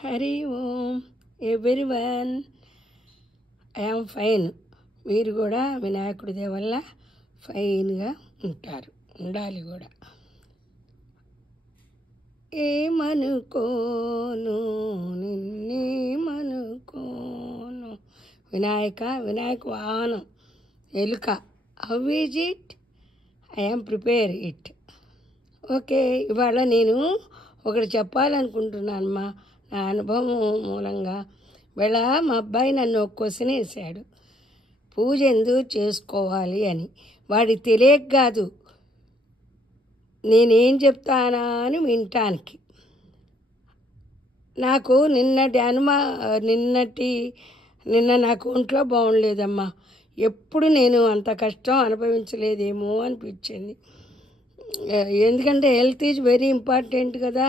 Hari Om everyone. I'm fine. మీరు కూడా వినాయకుడి దయ వల్ల ఫైన్గా ఉంటారు, ఉండాలి కూడా. ఏమనుకోను నిన్నేమనుకోను. వినాయక వాహనం ఎలుక. How is it? I'm prepare it. Okay, ఇవాళ నేను ఒకటి చెప్పాలనుకుంటున్నానమ్మా. నా అనుభవం మూలంగా ఇవాళ మా అబ్బాయి నన్ను ఒక క్వశ్చన్ వేసాడు, పూజ ఎందుకు చేసుకోవాలి అని. వాడికి తెలియక కాదు, నేనేం చెప్తానా అని వినటానికి. నాకు నిన్న నాకు ఒంట్లో బాగుండలేదమ్మా. ఎప్పుడు నేను అంత కష్టం అనుభవించలేదేమో అనిపించింది. ఎందుకంటే హెల్త్ ఈజ్ వెరీ ఇంపార్టెంట్ కదా.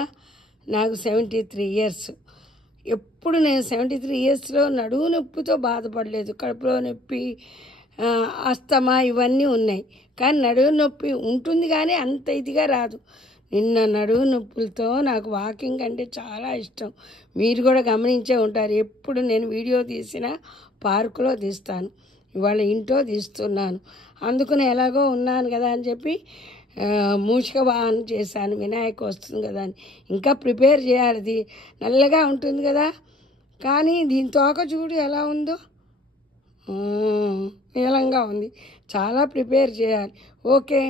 నాకు 73 years. ఎప్పుడు నేను 73 yearsలో నడువు నొప్పితో బాధపడలేదు. కడుపులో నొప్పి, అస్తమా ఇవన్నీ ఉన్నాయి, కానీ నడువు నొప్పి ఉంటుంది కానీ అంత ఇదిగా రాదు. నిన్న నడువు నొప్పులతో నాకు వాకింగ్ అంటే చాలా ఇష్టం. మీరు కూడా గమనించే ఉంటారు. ఎప్పుడు నేను వీడియో తీసినా పార్కులో తీస్తాను, ఇవాళ ఇంట్లో తీస్తున్నాను. అందుకని ఎలాగో ఉన్నాను కదా అని చెప్పి మూషిక వాహనం చేశాను. వినాయక వస్తుంది కదా అని ఇంకా ప్రిపేర్ చేయాలి. అది నల్లగా ఉంటుంది కదా, కానీ దీని తోక చూడు ఎలా ఉందో, నీలంగా ఉంది. చాలా ప్రిపేర్ చేయాలి. ఓకే,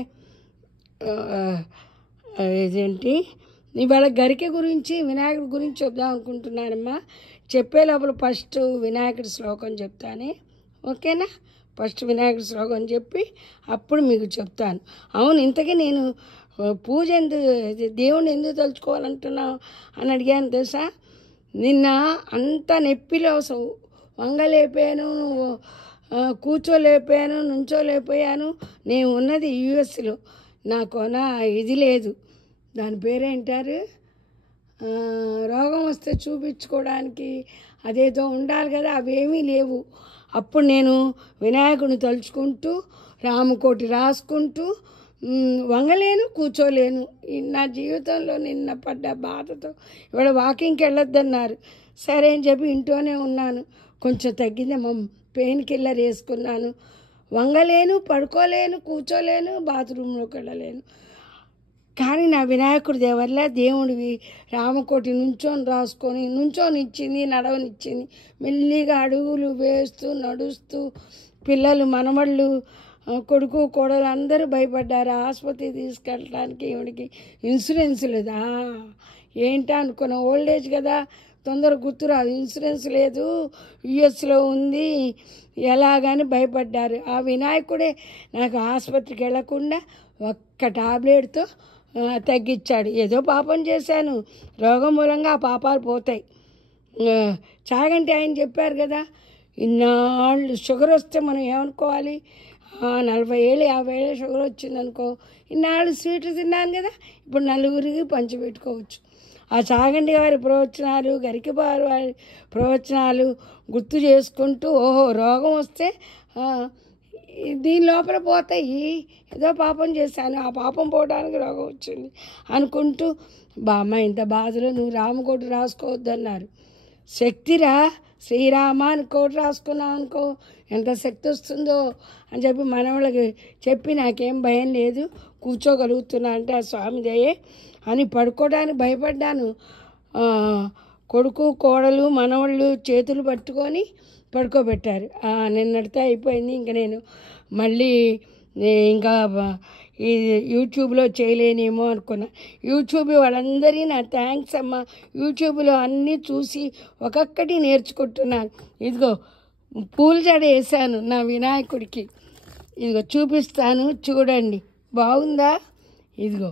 ఇదేంటి ఇవాళ గరిక గురించి, వినాయకుడి గురించి చెప్దాం అనుకుంటున్నానమ్మా. చెప్పే లోపల ఫస్ట్ వినాయకుడి శ్లోకం చెప్తానే, ఓకేనా? ఫస్ట్ వినాయకుడి శ్లోకం చెప్పి అప్పుడు మీకు చెప్తాను. అవును, ఇంతకీ నేను పూజ దేవుణ్ణి ఎందుకు తలుచుకోవాలంటున్నావు అని అడిగాను తెలుసా. నిన్న అంత నొప్పిలో వంగలేపాను, కూర్చోలేపాను, నుంచోలేకపోయాను. నేను ఉన్నది యుఎస్లో. నాకు ఇది లేదు, దాని పేరేంటారు, రోగం వస్తే చూపించుకోవడానికి అదేదో ఉండాలి కదా, అవేమీ లేవు. అప్పుడు నేను వినాయకుడిని తలుచుకుంటూ రామకోటి రాసుకుంటూ వంగలేను, కూర్చోలేను. నా జీవితంలో నిన్న పడ్డ బాధతో ఇవాళ వాకింగ్కి వెళ్ళొద్దన్నారు. సరే అని చెప్పి ఇంట్లోనే ఉన్నాను. కొంచెం తగ్గిందేమో, పెయిన్ కిల్లర్ వేసుకున్నాను. వంగలేను, పడుకోలేను, కూర్చోలేను, బాత్రూంలోకి వెళ్ళలేను. కానీ నా వినాయకుడి వల్ల దేవుడివి రామకోటి నుంచోని ఇచ్చింది, నడవనిచ్చింది. మెల్లిగా అడుగులు వేస్తూ నడుస్తూ పిల్లలు, మనమళ్ళు, కొడుకు, కోడలు అందరూ భయపడ్డారు. ఆసుపత్రికి తీసుకెళ్ళడానికి ఈవిడికి ఇన్సూరెన్స్ లేదా ఏంటా అనుకున్నా. ఓల్డ్ ఏజ్ కదా, తొందర గుర్తురాదు. ఇన్సూరెన్స్ లేదు, యుఎస్లో ఉంది, ఎలాగని భయపడ్డారు. ఆ వినాయకుడే నాకు ఆసుపత్రికి వెళ్లకుండా ఒక్క టాబ్లెట్తో తగ్గించాడు. ఏదో పాపం చేశాను, రోగం మూలంగా ఆ పాపాలు పోతాయి. చాగంటి ఆయన చెప్పారు కదా, ఇన్నాళ్ళు షుగర్ వస్తే మనం ఏమనుకోవాలి, 40 ఏళ్ళు 50 ఏళ్ళు షుగర్ వచ్చిందనుకో, ఇన్నాళ్ళు స్వీట్లు తిన్నాను కదా, ఇప్పుడు నలుగురికి పంచిపెట్టుకోవచ్చు. ఆ చాగంటి వారి ప్రవచనాలు, గరికబారు వారి ప్రవచనాలు గుర్తు చేసుకుంటూ, ఓహో రోగం వస్తే దీని లోపల పోతాయి, ఏదో పాపం చేశాను, ఆ పాపం పోవడానికి రోగం వచ్చింది అనుకుంటూ, బామ్మ ఇంత బాధలో నువ్వు రామకోటి రాసుకోవద్దన్నారు. శక్తిరా, శ్రీరామ అని కోటి రాసుకున్నావు అనుకో, ఎంత శక్తి వస్తుందో అని చెప్పి మనవాళ్ళకి చెప్పి నాకేం భయం లేదు, కూర్చోగలుగుతున్నా అంటే ఆ స్వామి దయే అని పడుకోవడానికి భయపడ్డాను. కొడుకు, కోడలు, మనవాళ్ళు చేతులు పట్టుకొని పడుకోబెట్టారు. నిన్నటితో అయిపోయింది. ఇంక నేను మళ్ళీ ఇంకా ఈ యూట్యూబ్లో చేయలేనేమో అనుకున్నా. యూట్యూబ్ వాళ్ళందరికీ నా థ్యాంక్స్ అమ్మా. యూట్యూబ్లో అన్నీ చూసి ఒక్కొక్కటి నేర్చుకుంటున్నాను. ఇదిగో పూల జడ వేసాను నా వినాయకుడికి, ఇదిగో చూపిస్తాను చూడండి, బాగుందా? ఇదిగో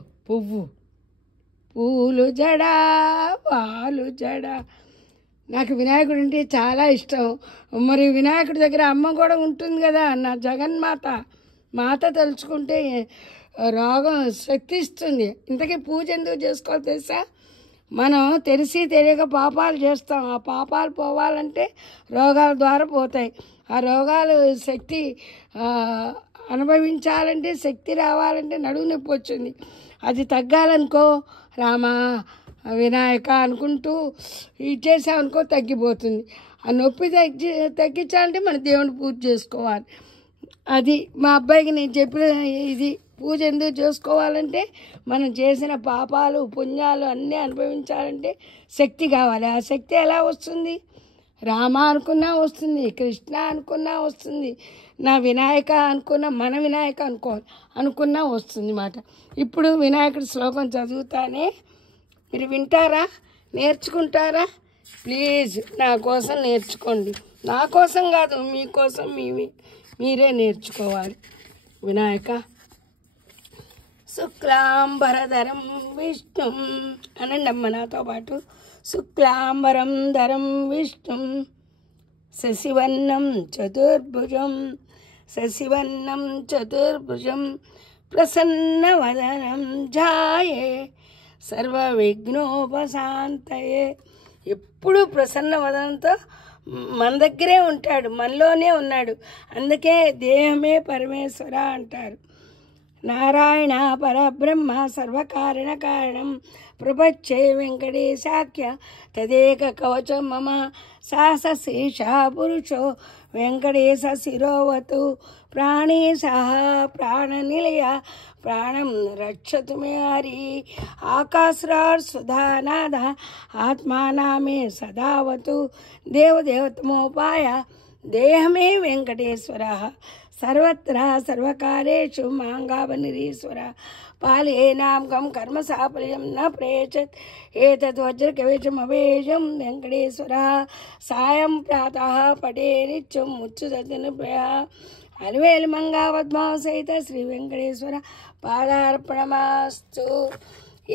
పూలు జడ, పాలు జడ. నాకు వినాయకుడు అంటే చాలా ఇష్టం. మరి వినాయకుడి దగ్గర అమ్మ కూడా ఉంటుంది కదా, నా మాత తలుచుకుంటే రోగం శక్తి ఇస్తుంది. ఇంతకీ పూజ ఎందుకు చేసుకోవాలి తెలుసా? మనం తెలిసి తెలియక పాపాలు చేస్తాం. ఆ పాపాలు పోవాలంటే రోగాల ద్వారా పోతాయి. ఆ రోగాలు శక్తి అనుభవించాలంటే, శక్తి రావాలంటే నడువు నొప్పి వచ్చింది, అది తగ్గాలనుకో రామా వినాయక అనుకుంటూ ఇచ్చేసామనుకో తగ్గిపోతుంది. ఆ నొప్పి తగ్గించాలంటే మన దేవుని పూజ చేసుకోవాలి. అది మా అబ్బాయికి నేను చెప్పిన ఇది. పూజ ఎందుకు చేసుకోవాలంటే మనం చేసిన పాపాలు పుణ్యాలు అన్నీ అనుభవించాలంటే శక్తి కావాలి. ఆ శక్తి ఎలా వస్తుంది? రామ అనుకున్నా వస్తుంది, కృష్ణ అనుకున్నా వస్తుంది, నా వినాయక అనుకున్నా, మన వినాయక అనుకున్నా వస్తుంది మాట. ఇప్పుడు వినాయకుడి శ్లోకం చదువుతానే, మీరు వింటారా? నేర్చుకుంటారా? ప్లీజ్ నా కోసం నేర్చుకోండి. నా కోసం కాదు, మీకోసం మీరే నేర్చుకోవాలి. వినాయక శుక్లాంబరధరం విష్ణుం అనండి అమ్మ నాతో పాటు. శుక్లాంబరం ధరం విష్ణుం శశివర్ణం చతుర్భుజం ప్రసన్నవదనం ధ్యాయే సర్వవిఘ్నోపశాంతయే. ఎప్పుడు ప్రసన్నవదనంతో మన దగ్గరే ఉంటాడు, మనలోనే ఉన్నాడు. అందుకే దేహమే పరమేశ్వర అంటారు. నారాయణ పరబ్రహ్మ సర్వకారణ కారణం ప్రపంచే వెంకటేశాఖ్య తదేక కవచం మమ సాహశేషా పురుషో వెంకటేశ శిరోవతు ప్రాణేశ ప్రాణనిలయ ప్రాణం రక్షతు మే హరి ఆకాశరార్ సుధానాథ ఆత్మానామే సదావతు దేవదేవతమోపాయ దేహమే వెంకటేశ్వర సర్వత్రా సర్వకాలేషు మాంగావనిరీశ్వర పాలేనాం గం కర్మ సాఫల్యం న ప్రేచత్ ఏతద్ వజ్రకవచమవేశం వెంకటేశ్వర సాయం ప్రాతః పటే నిత్యం ముచ్చుదనుభయ అలివేలు మంగావద్మావ సహిత శ్రీ వెంకటేశ్వర పాదార్పణమస్తు.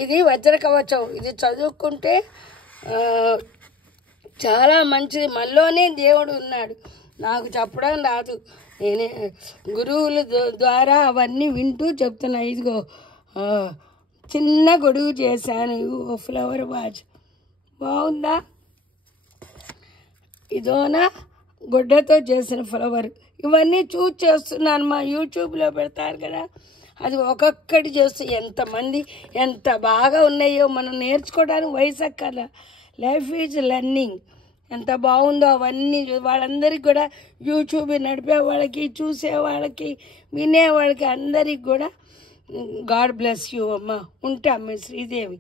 ఇది వజ్రకవచం. ఇది చదువుకుంటే చాలా మంచిది. మనలోనే దేవుడు ఉన్నాడు. నాకు చెప్పడం రాదు, నేనే గురువుల ద్వారా అవన్నీ వింటూ చెప్తున్నా. ఇదిగో చిన్న గొడుగు చేశాను, ఫ్లవర్ వాజ్ బాగుందా? ఇదోనా గుడ్డతో చేసిన ఫ్లవర్. ఇవన్నీ చూస్ చేస్తున్నాను, మా యూట్యూబ్లో పెడతారు కదా, అది ఒక్కొక్కటి చేస్తూ ఎంతమంది ఎంత బాగా ఉన్నాయో. మనం నేర్చుకోవడానికి వయసు అక్కర్లా, లైఫ్ ఈజ్ లెర్నింగ్. ఎంత బాగుందో అవన్నీ వాళ్ళందరికీ కూడా, యూట్యూబ్ నడిపే వాళ్ళకి, చూసేవాళ్ళకి, వినేవాళ్ళకి అందరికి కూడా గాడ్ బ్లెస్ యూ అమ్మ. ఉంటాం మీ శ్రీదేవి.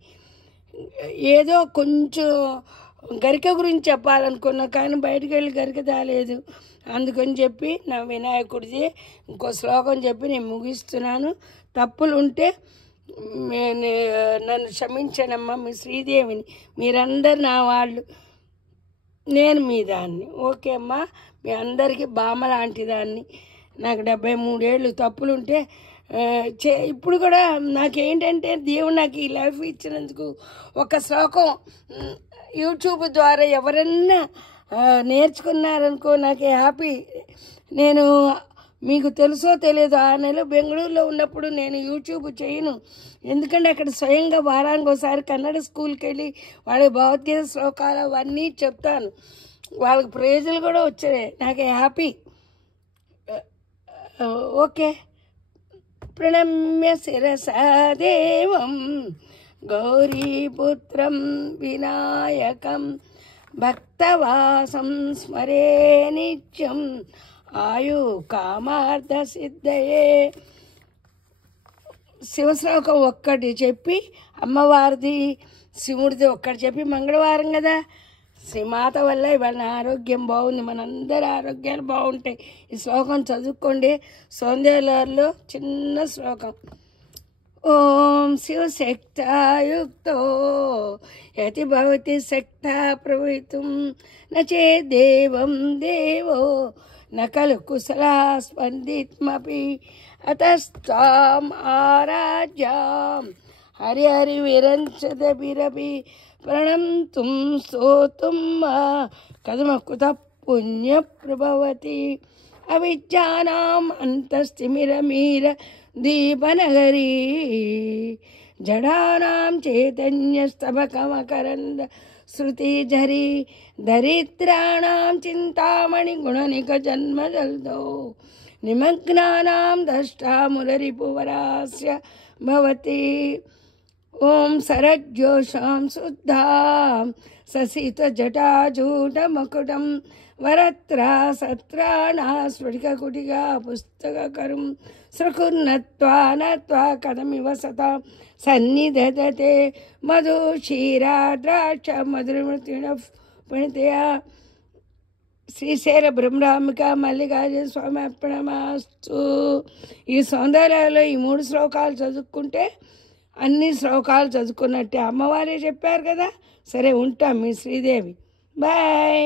ఏదో కొంచెం గరిక గురించి చెప్పాలనుకున్నా కానీ బయటకు వెళ్ళి గరిక తాలేదు. అందుకని చెప్పి నా వినాయకుడిది ఇంకో శ్లోకం చెప్పి నేను ముగిస్తున్నాను. తప్పులు ఉంటే నన్ను క్షమించనమ్మా, మీ శ్రీదేవిని. మీరందరు నా వాళ్ళు, నేను మీ దాన్ని. ఓకే అమ్మా, మీ అందరికీ బామ్మ లాంటి దాన్ని. నాకు 73 ఏళ్ళు. తప్పులుంటే ఇప్పుడు కూడా నాకేంటంటే దేవుడు నాకు ఈ లైఫ్ ఇచ్చినందుకు ఒక శ్లోకం యూట్యూబ్ ద్వారా ఎవరన్నా నేర్చుకున్నారనుకో నాకు హ్యాపీ. నేను మీకు తెలుసో తెలియదు, 6 నెలలు బెంగళూరులో ఉన్నప్పుడు నేను యూట్యూబ్ చేయను. ఎందుకంటే అక్కడ స్వయంగా వారానికి ఒకసారి కన్నడ స్కూల్కి వెళ్ళి వాళ్ళకి భగవద్గీత శ్లోకాలు అవన్నీ చెప్తాను. వాళ్ళకి ప్రైజులు కూడా వచ్చాయి. నాకు హ్యాపీ. ఓకే. ప్రణమ్య శిరసా దేవం గౌరీపుత్రం వినాయకం భక్తవాసం స్మరే నిత్యం ఆయు కామార్థ సిద్ధయే. శివశ్లోకం ఒక్కటి చెప్పి, అమ్మవారిది శివుడిది ఒక్కటి చెప్పి, మంగళవారం కదా, శ్రీమాత వల్ల ఇవాళ నా ఆరోగ్యం బాగుంది, మనందరి ఆరోగ్యాలు బాగుంటాయి. ఈ శ్లోకం చదువుకోండి. సౌందర్యలో చిన్న శ్లోకం. ఓం శివశక్తాయుక్తో యతి భవతి శక్త ప్రవహితుం నచే దేవం దేవో నకలు కుశలా స్పందిత్మపి అతస్త్వాం ఆరాజ్యాం హరి హరి విరంచదభిరపి ప్రణంతుం స్తోతుం కథమకుత పుణ్య ప్రభవతి అవిద్యానాం అంతస్తిమిరమీర దీపనగరీ జడానాం చైతన్యస్తబకమకరంద శృతిఝరీ దరిద్రాణాం చింతామణి గుణనిక జన్మజల్దో నిమగ్నానాం దష్టామురరిపువరాస్య భవతి. ఓం శరజ్యోషాం శుద్ధాం ససితజటాజూటమకుటం వరత్రా సత్రాణా స్ఫటికకుటిగా పుస్తకకరుం సృకుర్నత్వా నత్వా కథమివ సతా సన్నిధతే మధు క్షీరా ద్రాక్ష మధురమృతిణ పుణితయా శ్రీశైల బ్రహ్మరామిక మల్లికార్జున స్వామి అర్పణమస్తు. ఈ సౌందర్యాలలో ఈ 3 శ్లోకాలు చదువుకుంటే అన్ని శ్లోకాలు చదువుకున్నట్టే. అమ్మవారే చెప్పారు కదా. సరే ఉంటాం. మీ శ్రీదేవి. బాయ్.